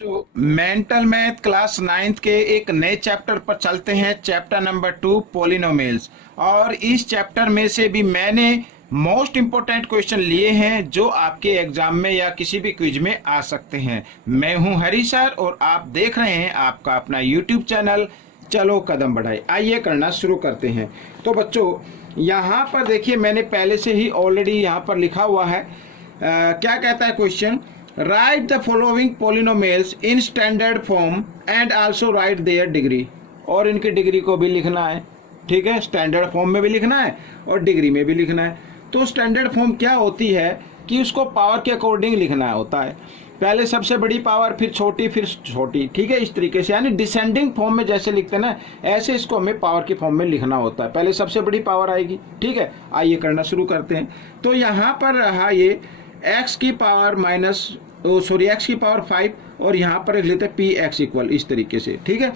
तो mental math class 9th के एक नए चैप्टर पर चलते हैं। Chapter number 2 polynomials. और इस चैप्टर में से भी मैंने मोस्ट इम्पोर्टेंट क्वेश्चन लिए हैं जो आपके एग्जाम में या किसी भी क्विज में आ सकते हैं। मैं हूं हरी सर और आप देख रहे हैं आपका अपना यूट्यूब चैनल चलो कदम बढ़ाए। आइए करना शुरू करते हैं। तो बच्चों यहाँ पर देखिए, मैंने पहले से ही ऑलरेडी यहाँ पर लिखा हुआ है। क्या कहता है question? Right the following polynomials in standard form and also right there degree. और इनकी डिग्री को भी लिखना है, ठीक है। स्टैंडर्ड फॉर्म में भी लिखना है और डिग्री में भी लिखना है। तो स्टैंडर्ड फॉर्म क्या होती है कि उसको पावर के अकॉर्डिंग लिखना होता है। पहले सबसे बड़ी पावर, फिर छोटी, फिर छोटी, ठीक है। इस तरीके से, यानी डिसेंडिंग फॉर्म में जैसे लिखते हैं ना, ऐसे इसको हमें पावर की फॉर्म में लिखना होता है। पहले सबसे बड़ी पावर आएगी, ठीक है। आइए करना शुरू करते हैं। तो यहाँ पर रहा ये x की पावर x की पावर 5 और यहाँ पर लिख लेते हैं पी एक्स इक्वल, इस तरीके से, ठीक है।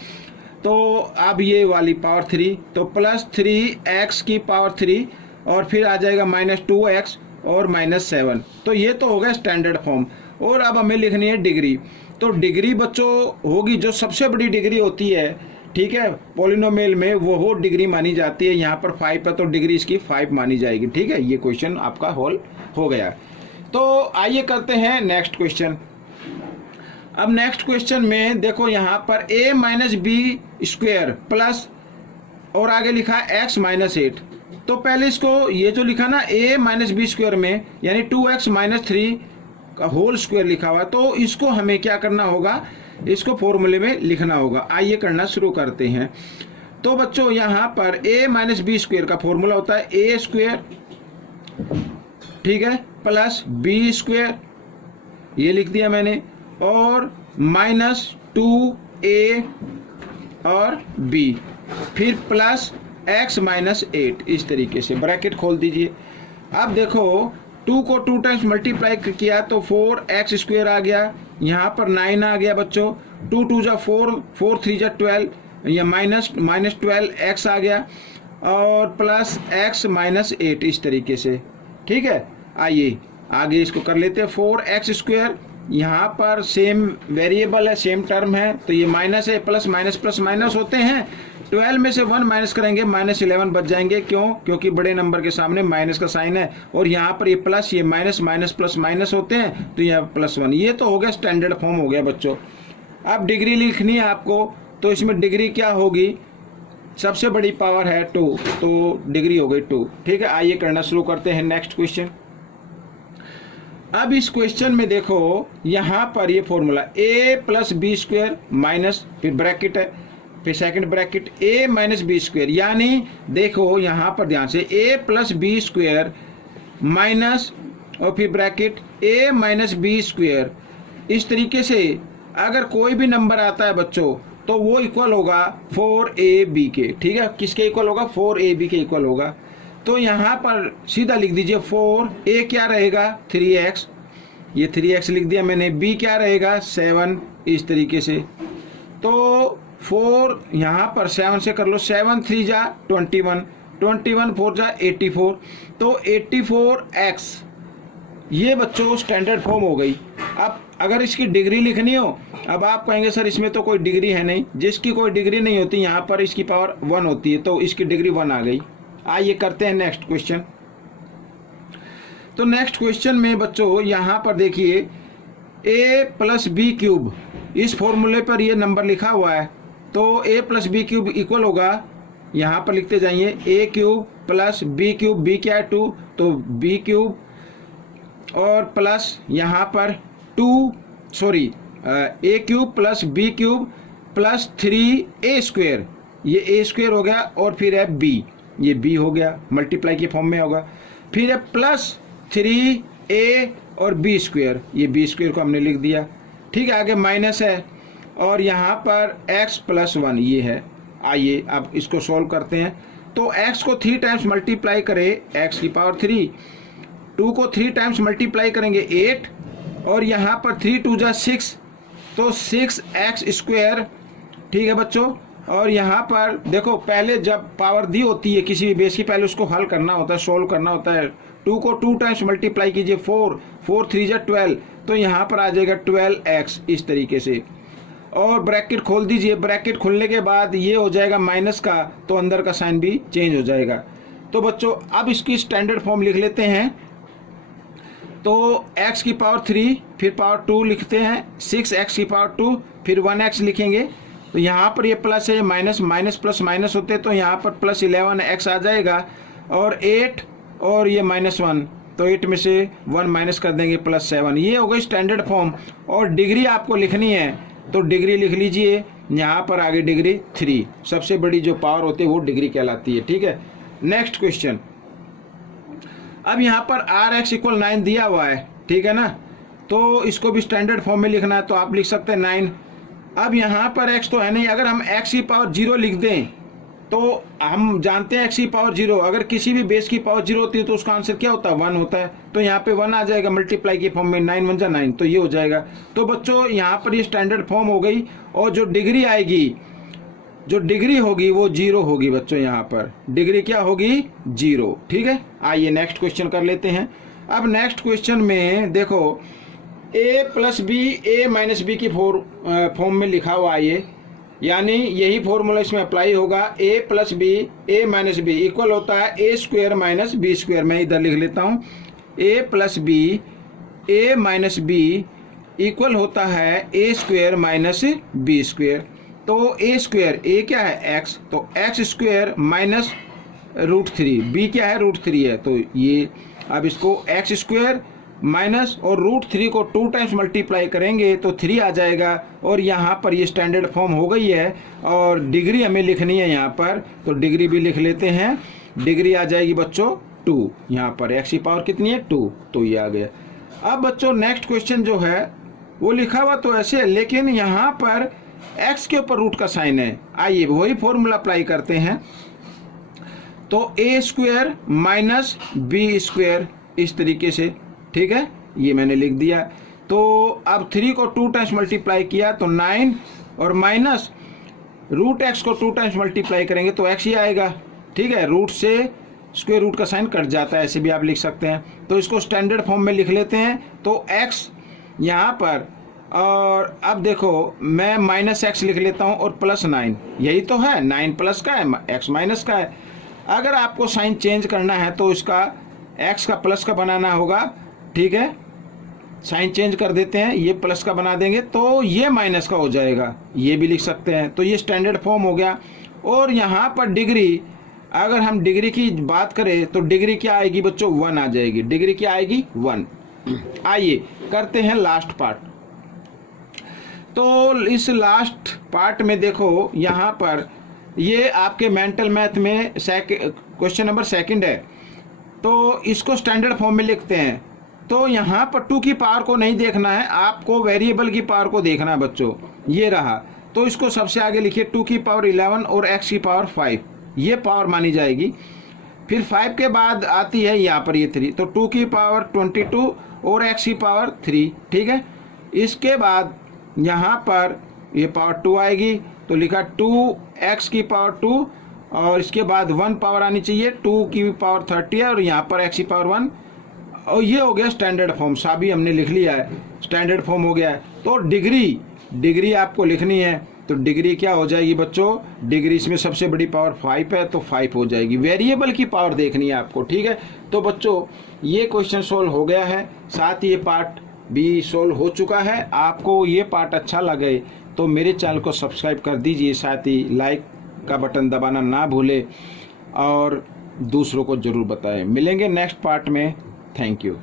तो अब ये वाली पावर 3, तो प्लस 3x की पावर 3 और फिर आ जाएगा -2x और -7। तो ये तो हो गया स्टैंडर्ड फॉर्म। और अब हमें लिखनी है डिग्री। तो डिग्री बच्चों होगी जो सबसे बड़ी डिग्री होती है, ठीक है, पोलिनोमियल में, वो डिग्री मानी जाती है। यहाँ पर 5 है तो डिग्री इसकी 5 मानी जाएगी, ठीक है। ये क्वेश्चन आपका हॉल हो गया। तो आइए करते हैं नेक्स्ट क्वेश्चन। अब नेक्स्ट क्वेश्चन में देखो, यहाँ पर a minus B square plus और आगे लिखा है x माइनस 8। तो पहले इसको, ये जो लिखा ना a माइनस बी स्क्वेयर में, यानी 2x माइनस 3 का होल स्क्वायर लिखा हुआ, तो इसको हमें क्या करना होगा, इसको फॉर्मूले में लिखना होगा। आइए करना शुरू करते हैं। तो बच्चों यहाँ पर a माइनस बी स्क्वेयर का फॉर्मूला होता है a स्क्वेयर, ठीक है, प्लस बी स्क्वेयर, ये लिख दिया मैंने, और -2a और b, फिर प्लस x माइनस 8, इस तरीके से ब्रैकेट खोल दीजिए। अब देखो 2 को 2 टाइम्स मल्टीप्लाई किया तो 4x स्क्वेयर आ गया, यहाँ पर 9 आ गया बच्चों, 2 2 जा 4, 4 3 जा 12, या -12x आ गया, और प्लस x माइनस 8, इस तरीके से, ठीक है। आइए आगे इसको कर लेते हैं। 4x स्क्वेयर, यहाँ पर सेम वेरिएबल है, सेम टर्म है, तो ये माइनस है, प्लस माइनस होते हैं। 12 में से 1 माइनस करेंगे, -11 बच जाएंगे। क्यों? क्योंकि बड़े नंबर के सामने माइनस का साइन है। और यहाँ पर ये प्लस, ये माइनस प्लस माइनस होते हैं, तो यहाँ +1। ये तो हो गया स्टैंडर्ड फॉर्म हो गया बच्चों। अब डिग्री लिखनी है आपको, तो इसमें डिग्री क्या होगी, सबसे बड़ी पावर है 2, तो डिग्री हो गई 2, ठीक है। आइए करना शुरू करते हैं नेक्स्ट क्वेश्चन। अब इस क्वेश्चन में देखो, यहाँ पर ये formula a plus B square minus, फिर ब्रैकेट है, फिर second bracket a minus B square, यानी देखो यहाँ पर ध्यान से, a plus B square minus और फिर bracket a minus B square. इस तरीके से अगर कोई भी नंबर आता है बच्चों, तो वो इक्वल होगा 4ab के, ठीक है। किसके इक्वल होगा? 4ab के इक्वल होगा। तो यहाँ पर सीधा लिख दीजिए 4a क्या रहेगा 3x, ये 3x लिख दिया मैंने, b क्या रहेगा 7, इस तरीके से। तो 4 यहाँ पर 7 से कर लो, 7 3 जा 21, 21 4 जा 84, तो 84x, ये बच्चों स्टैंडर्ड फॉर्म हो गई। अब अगर इसकी डिग्री लिखनी हो, अब आप कहेंगे सर इसमें तो कोई डिग्री है नहीं। जिसकी कोई डिग्री नहीं होती, यहाँ पर इसकी पावर 1 होती है, तो इसकी डिग्री 1 आ गई। आइए करते हैं नेक्स्ट क्वेश्चन। तो नेक्स्ट क्वेश्चन में बच्चों यहाँ पर देखिए, a प्लस बी क्यूब, इस फॉर्मूले पर ये नंबर लिखा हुआ है, तो a plus B cube equal होगा, यहाँ पर लिखते जाइए, a cube plus B cube, b क्या है 2, तो b क्यूब और प्लस यहाँ पर a cube plus b cube plus 3a square, ये a स्क्वेयर हो गया, और फिर है b, ये b हो गया, मल्टीप्लाई के फॉर्म में होगा, फिर है प्लस 3a और b स्क्वेयर, ये b स्क्वेयर को हमने लिख दिया, ठीक है। आगे माइनस है और यहाँ पर x प्लस 1 ये है। आइए अब इसको सॉल्व करते हैं। तो x को 3 टाइम्स मल्टीप्लाई करें, x की पावर 3, 2 को 3 टाइम्स मल्टीप्लाई करेंगे 8, और यहाँ पर 3 2 जा 6, तो 6x स्क्वेयर, ठीक है बच्चों। और यहाँ पर देखो, पहले जब पावर दी होती है किसी भी बेस की, पहले उसको हल करना होता है, सोल्व करना होता है। 2 को 2 टाइम्स मल्टीप्लाई कीजिए 4, 4 3 जा 12, तो यहाँ पर आ जाएगा 12x इस तरीके से। और ब्रैकेट खोल दीजिए, ब्रैकेट खोलने के बाद ये हो जाएगा माइनस का, तो अंदर का साइन भी चेंज हो जाएगा। तो बच्चों अब इसकी स्टैंडर्ड फॉर्म लिख लेते हैं। तो x की पावर 3 फिर पावर 2 लिखते हैं, 6x की पावर 2 फिर 1x लिखेंगे। तो यहाँ पर ये प्लस है, माइनस माइनस प्लस माइनस होते हैं, तो यहाँ पर प्लस 11x आ जाएगा। और 8 और ये -1, तो 8 में से 1 माइनस कर देंगे +7। ये हो गई स्टैंडर्ड फॉर्म। और डिग्री आपको लिखनी है तो डिग्री लिख लीजिए, यहाँ पर आगे डिग्री 3, सबसे बड़ी जो पावर होती है वो डिग्री कहलाती है। ठीक है, नेक्स्ट क्वेश्चन। अब यहाँ पर rx = 9 दिया हुआ है, ठीक है ना, तो इसको भी स्टैंडर्ड फॉर्म में लिखना है, तो आप लिख सकते हैं 9। अब यहाँ पर x तो है नहीं, अगर हम x की पावर 0 लिख दें तो हम जानते हैं x की पावर 0, अगर किसी भी बेस की पावर 0 होती है तो उसका आंसर क्या होता है, 1 होता है। तो यहाँ पे 1 आ जाएगा मल्टीप्लाई की फॉर्म में, 9 × 1 = 9, तो ये हो जाएगा। तो बच्चों यहाँ पर ये स्टैंडर्ड फॉर्म हो गई, और जो डिग्री आएगी, जो डिग्री होगी वो 0 होगी बच्चों। यहाँ पर डिग्री क्या होगी, 0। ठीक है, आइए नेक्स्ट क्वेश्चन कर लेते हैं। अब नेक्स्ट क्वेश्चन में देखो a + b a - b की फॉर्म में लिखा हुआ है ये, यानी यही फॉर्मूला इसमें अप्लाई होगा। a + b a - b equal होता है a² - b²। मैं इधर लिख लेता हूँ, a + b a - b equal होता है a² - b²। तो a² a क्या है, x, तो x² माइनस √3, b क्या है, √3 है। तो ये अब इसको x² माइनस और √3 को 2 टाइम्स मल्टीप्लाई करेंगे तो 3 आ जाएगा। और यहाँ पर ये स्टैंडर्ड फॉर्म हो गई है। और डिग्री हमें लिखनी है यहाँ पर, तो डिग्री भी लिख लेते हैं। डिग्री आ जाएगी बच्चों 2, यहाँ पर x की पावर कितनी है, 2, तो ये आ गया। अब बच्चों नेक्स्ट क्वेश्चन जो है वो लिखा हुआ तो ऐसे है, लेकिन यहाँ पर x के ऊपर रूट का साइन है। आइए वही फॉर्मूला अप्लाई करते हैं। तो a² - b² इस तरीके से, ठीक है, ये मैंने लिख दिया। तो अब 3 को 2 टाइम्स मल्टीप्लाई किया तो 9, और माइनस √x को 2 टाइम्स मल्टीप्लाई करेंगे तो x ही आएगा। ठीक है, रूट से स्क्वायर रूट का साइन कट जाता है, ऐसे भी आप लिख सकते हैं। तो इसको स्टैंडर्ड फॉर्म में लिख लेते हैं। तो x यहाँ पर, और अब देखो मैं -x लिख लेता हूँ और +9, यही तो है, 9 प्लस का है, x माइनस का है। अगर आपको साइन चेंज करना है तो इसका x का प्लस का बनाना होगा। ठीक है, साइन चेंज कर देते हैं, ये प्लस का बना देंगे तो ये माइनस का हो जाएगा, ये भी लिख सकते हैं। तो ये स्टैंडर्ड फॉर्म हो गया। और यहाँ पर डिग्री, अगर हम डिग्री की बात करें तो डिग्री क्या आएगी बच्चों, 1 आ जाएगी। डिग्री क्या आएगी, 1। आइए करते हैं लास्ट पार्ट। तो इस लास्ट पार्ट में देखो यहाँ पर ये आपके मेंटल मैथ में क्वेश्चन नंबर 2 है। तो इसको स्टैंडर्ड फॉर्म में लिखते हैं। तो यहाँ पर 2 की पावर को नहीं देखना है, आपको वेरिएबल की पावर को देखना है बच्चों। ये रहा, तो इसको सबसे आगे लिखिए, 2 की पावर 11 और x की पावर 5, ये पावर मानी जाएगी। फिर 5 के बाद आती है यहाँ पर ये 3, तो 2 की पावर 22 और x की पावर 3। ठीक है, इसके बाद यहाँ पर ये पावर 2 आएगी, तो लिखा 2x की पावर 2, और इसके बाद 1 पावर आनी चाहिए, 2 की पावर 30 है, और यहाँ पर x की पावर 1, और ये हो गया स्टैंडर्ड फॉर्म। साभी हमने लिख लिया है, स्टैंडर्ड फॉर्म हो गया है। तो डिग्री आपको लिखनी है, तो डिग्री क्या हो जाएगी बच्चों, डिग्री इसमें सबसे बड़ी पावर 5 है, तो 5 हो जाएगी। वेरिएबल की पावर देखनी है आपको। ठीक है, तो बच्चों ये क्वेश्चन सोल्व हो गया है, साथ ही ये पार्ट भी सोल्व हो चुका है। आपको ये पार्ट अच्छा लगे तो मेरे चैनल को सब्सक्राइब कर दीजिए, साथ ही लाइक का बटन दबाना ना भूले, और दूसरों को ज़रूर बताएं। मिलेंगे नेक्स्ट पार्ट में। Thank you.